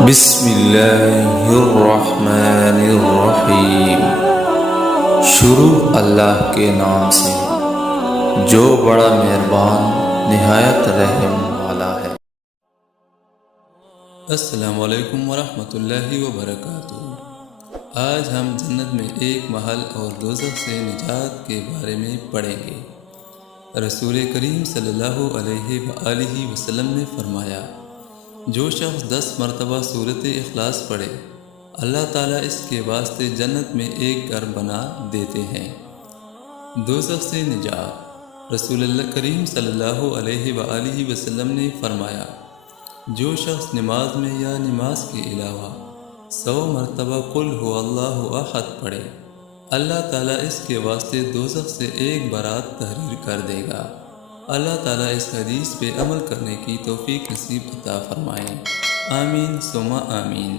بسم اللہ الرحمن الرحیم۔ شروع اللہ کے نام سے جو بڑا مہربان نہایت رحم والا ہے۔ السلام علیکم ورحمۃ اللہ وبرکاتہ۔ آج ہم جنت میں ایک محل اور دوزخ سے نجات کے بارے میں پڑھیں گے۔ رسول کریم صلی اللہ علیہ وآلہ وسلم نے فرمایا، جو شخص 10 مرتبہ سورۃ اخلاص پڑھے، اللہ تعالیٰ اس کے واسطے جنت میں ایک گھر بنا دیتے ہیں۔ دوزخ سے نجات۔ رسول اللہ کریم صلی اللہ علیہ وآلہ وسلم نے فرمایا، جو شخص نماز میں یا نماز کے علاوہ 100 مرتبہ قل هو اللہ احد پڑھے، اللہ تعالیٰ اس کے واسطے دوزخ سے ایک برات تحریر کر دے گا۔ اللہ تعالیٰ اس حدیث پہ عمل کرنے کی توفیق نصیب عطا فرمائے۔ آمین ثم آمین۔